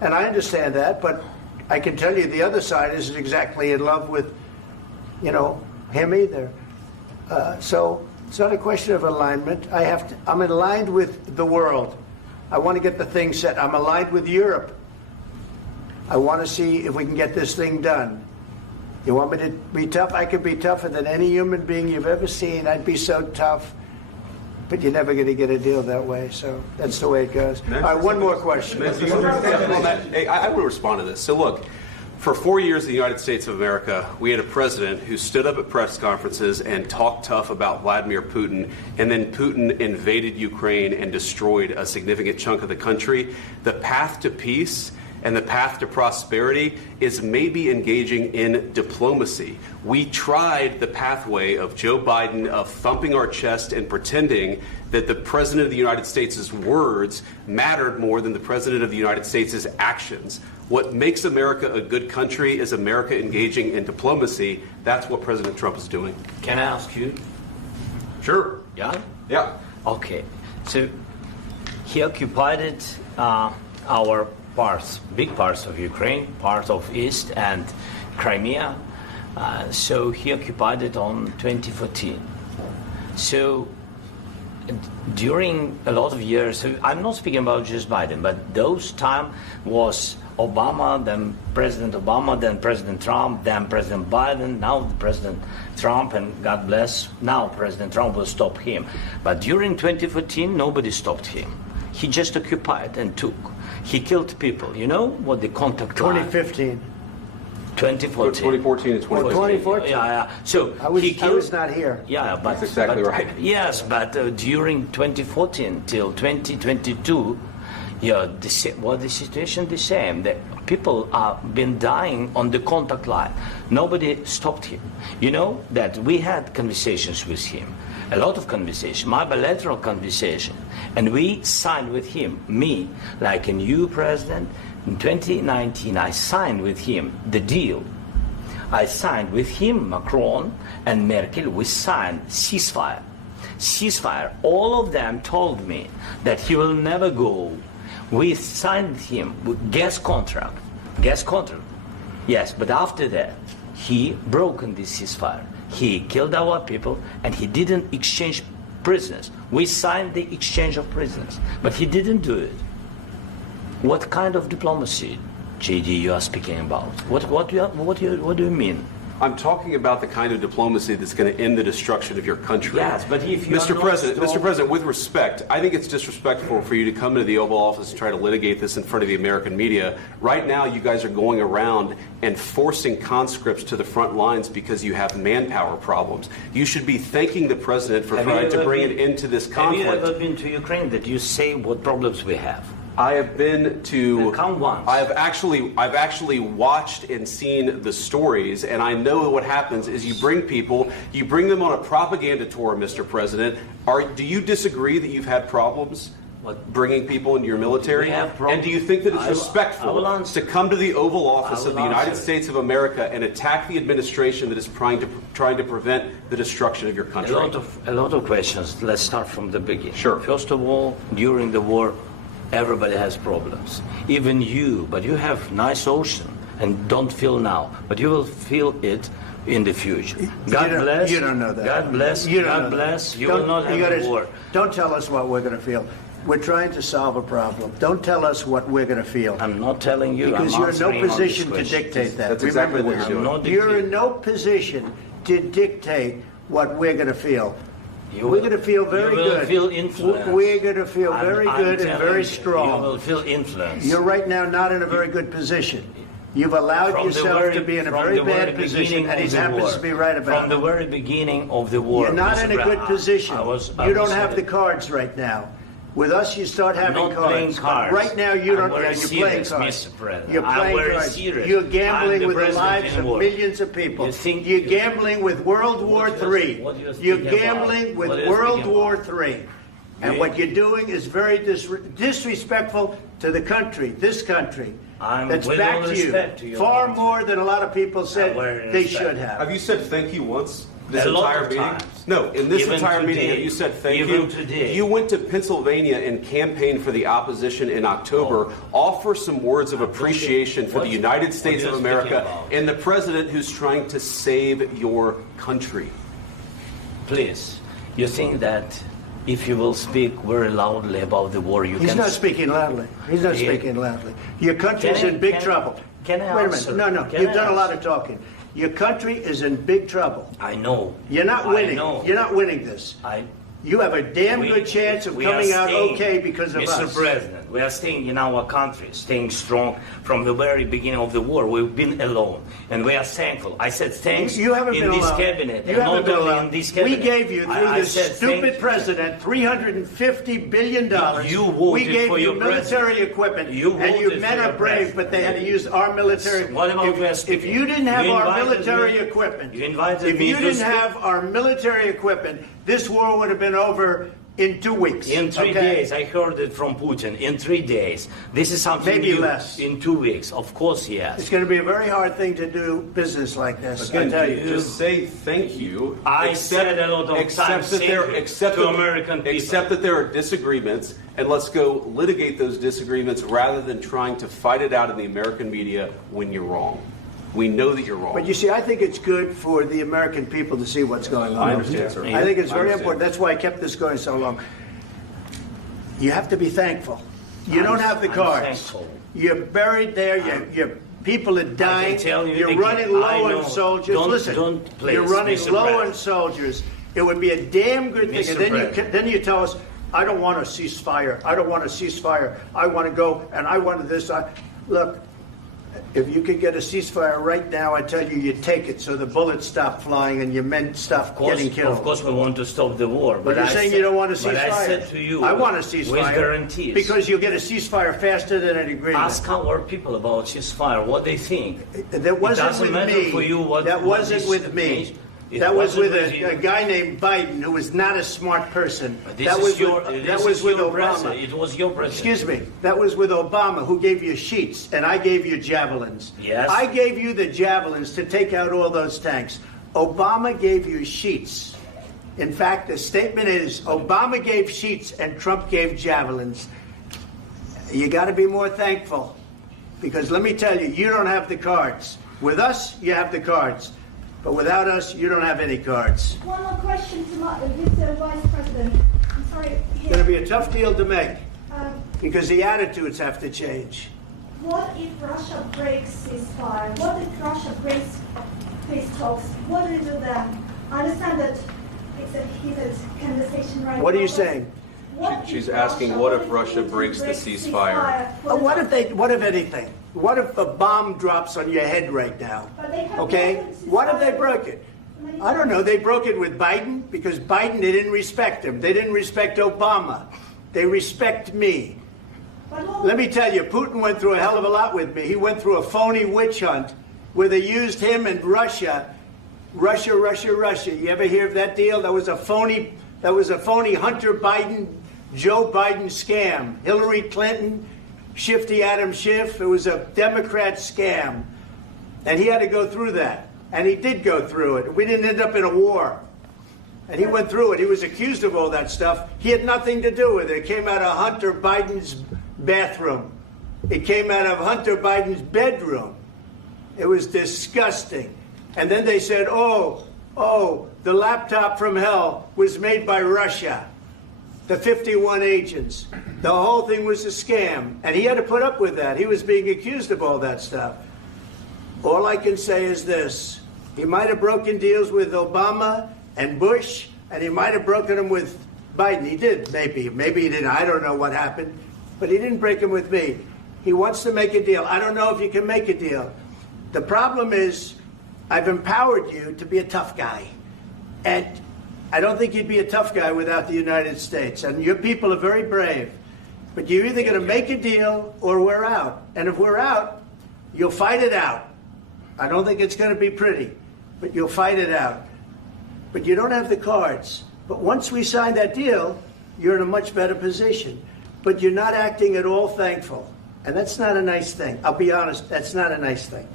And I understand that, but I can tell you the other side isn't exactly in love with, him either. So it's not a question of alignment. I'm aligned with the world. I want to get the thing set. I'm aligned with Europe. I want to see if we can get this thing done. You want me to be tough? I could be tougher than any human being you've ever seen. I'd be so tough. But you're never going to get a deal that way. So that's the way it goes. All right, one more question. I will respond to this. So look, for 4 years in the United States of America, we had a president who stood up at press conferences and talked tough about Vladimir Putin, and then Putin invaded Ukraine and destroyed a significant chunk of the country. The path to peace and the path to prosperity is maybe engaging in diplomacy. We tried the pathway of Joe Biden of thumping our chest and pretending that the President of the United States' words mattered more than the President of the United States' actions. What makes America a good country is America engaging in diplomacy. That's what President Trump is doing. Can I ask you? Sure. Yeah? Yeah. Okay. So he occupied our parts, big parts of Ukraine, part of East and Crimea. So he occupied it on 2014. So during a lot of years, so I'm not speaking about just Biden, but those time was Obama, then President Obama, then President Trump, then President Biden, now President Trump, and God bless, now President Trump will stop him. But during 2014, nobody stopped him. He just occupied and took. He killed people. You know what the contact 2015. 2014. 2014 and 2014. 2014. Yeah. So I was not here. Yeah, but that's exactly right. Yes, but during 2014 till 2022, the situation the same. The people have been dying on the contact line. Nobody stopped him. You know that we had conversations with him, a lot of conversation, my bilateral conversation, and we signed with him, me, like a new president. In 2019, I signed with him the deal. I signed with him, Macron and Merkel, we signed ceasefire. Ceasefire. All of them told me that he will never go. We signed him with gas contract. Yes, but after that, he broken this ceasefire. He killed our people and he didn't exchange prisoners. We signed the exchange of prisoners, but he didn't do it. What kind of diplomacy, JD, you are speaking about? What do you mean? I'm talking about the kind of diplomacy that's going to end the destruction of your country. Yes, but if you Mr. President, with respect, I think it's disrespectful for you to come into the Oval Office and try to litigate this in front of the American media. Right now, you guys are going around and forcing conscripts to the front lines because you have manpower problems. You should be thanking the President for trying to bring an end to this conflict. Have you ever been to Ukraine that you say what problems we have? I have been to. Come once. I've actually watched and seen the stories, and I know what happens is you bring them on a propaganda tour, Mr. President. Do you disagree that you've had problems bringing people into your military? And do you think that it's respectful to come to the Oval Office of the United States of America and attack the administration that is trying to prevent the destruction of your country? A lot of questions. Let's start from the beginning. Sure. First of all, during the war, everybody has problems, even you, but you have nice ocean and don't feel now, but you will feel it in the future. God bless. You don't know that. God bless. God bless. You will not have a war. Don't tell us what we're going to feel. We're trying to solve a problem. Don't tell us what we're going to feel. I'm not telling you. Because you're in no position to dictate that. That's exactly what you're doing. You're in no position to dictate what we're going to feel. We're going to feel very good. You will feel influence. We're going to feel very good and very strong. You will feel influence. You're right now not in a very good position. You've allowed yourself to be in a very bad position, and he happens to be right about it. From the very beginning of the war. You're not in a good position. You don't have the cards right now. With us, you start having cards. Playing cards. Right now, you don't. You're playing cards. You're playing cards. You're gambling with the lives of millions of people. You're gambling with World War III. You're gambling with World War III. And what you're doing is very disrespectful to the country, this country. That's back to you. Far more than a lot of people said they should have. Have you said thank you once? this A lot entire of meeting? times. No, in this Even entire meeting, today. have you said thank Even you? today. You went to Pennsylvania and campaigned for the opposition in October. Offer some words of appreciation for the United States what of you're speaking America about. and the president who's trying to save your country. Please, you think that if you will speak very loudly about the war, you He's can... not speaking loudly. He's not Yeah. speaking loudly. Your country's Can I- in big can- trouble. can I Wait a answer? minute. No. Can You've I done a lot answer? of talking. Your country is in big trouble. I know. You're not I winning. know. You're not winning this. You have a damn good chance of we coming are out staying, okay because of Mr. us. President, we are staying in our country, staying strong from the very beginning of the war. We've been alone, and we are thankful. I said thanks You haven't in been this alone. cabinet, You and haven't not been only alone. in this We cabinet. gave you, through I this said stupid thank- president, $350 billion. You voted we gave for you your military president. equipment, You and you voted men for are your brave, president. but they had to use our military. What about we are If speaking? you didn't have You our invited military me- equipment, you invited if me you to didn't speak. have our military equipment, this war would have been over in 2 weeks. In 3 okay? days, I heard it from Putin. In 3 days, this is something Maybe new. less. In 2 weeks, of course, yes. It's going to be a very hard thing to do business like this. I Again, tell you. just say thank you. I said a lot of times thank you to American people. Accept that there are disagreements, and let's go litigate those disagreements rather than trying to fight it out in the American media when you're wrong. We know that you're wrong. But you see, I think it's good for the American people to see what's going on. I understand, sir. I think it's I very understand. important. That's why I kept this going so long. You have to be thankful. You don't have the I'm cards. thankful. You're buried there. Your people are dying. tell you You're again, running low I know. on soldiers. Don't- Listen, don't please, you're running Mr. low President. on soldiers. It would be a damn good thing. Mr. And then President. then you tell us, I don't want a ceasefire. I don't want a ceasefire. I want to go and I want this. Look. If you could get a ceasefire right now, I tell you, you take it so the bullets stop flying and your men stop getting killed. Of course, we want to stop the war. But you're saying you don't want a ceasefire. But I said to you, I want a ceasefire. with guarantees. Because you'll get a ceasefire faster than an agreement. Ask our people about ceasefire, what they think. That wasn't doesn't with matter me. for you what- that what wasn't is- with me. It That was wasn't with with you. a guy named Biden, who was not a smart person. This That is was your, with, this that was is with your Obama. president. It was your president. Excuse me. That was with Obama, who gave you sheets, and I gave you javelins. Yes. I gave you the javelins to take out all those tanks. Obama gave you sheets. In fact, the statement is Obama gave sheets and Trump gave javelins. You got to be more thankful, because let me tell you, you don't have the cards. With us, you have the cards. But without us, you don't have any cards. One more question to Mr. Vice President. I'm sorry. It's going to be a tough deal to make, Um, because the attitudes have to change. what if Russia breaks ceasefire? What if Russia breaks peace talks? What do we do then? I understand that it's a heated conversation right now. What are you but saying? what She's if asking, what if Russia Putin breaks the breaks ceasefire? What if anything? What if a bomb drops on your head right now? But they have Okay? broken ceasefire. What if they broke it? I don't know. They broke it with Biden because Biden, they didn't respect him. They didn't respect Obama. They respect me. But what- Let me tell you, Putin went through a hell of a lot with me. He went through a phony witch hunt where they used him and Russia. Russia. You ever hear of that deal? That was a phony Hunter Biden, Joe Biden scam. Hillary Clinton, Shifty Adam Schiff. It was a Democrat scam. And he had to go through that. And he did go through it. We didn't end up in a war. And he went through it. He was accused of all that stuff. He had nothing to do with it. It came out of Hunter Biden's bathroom. It came out of Hunter Biden's bedroom. It was disgusting. And then they said, oh, the laptop from hell was made by Russia. The 51 agents. The whole thing was a scam. And he had to put up with that. He was being accused of all that stuff. All I can say is this. He might have broken deals with Obama and Bush, and he might have broken them with Biden. He did, maybe. Maybe he didn't. I don't know what happened. But he didn't break them with me. He wants to make a deal. I don't know if you can make a deal. The problem is I've empowered you to be a tough guy. And I don't think you'd be a tough guy without the United States. And your people are very brave. But you're either going to make a deal or we're out. And if we're out, you'll fight it out. I don't think it's going to be pretty, but you'll fight it out. But you don't have the cards. But once we sign that deal, you're in a much better position. But you're not acting at all thankful. And that's not a nice thing. I'll be honest, that's not a nice thing.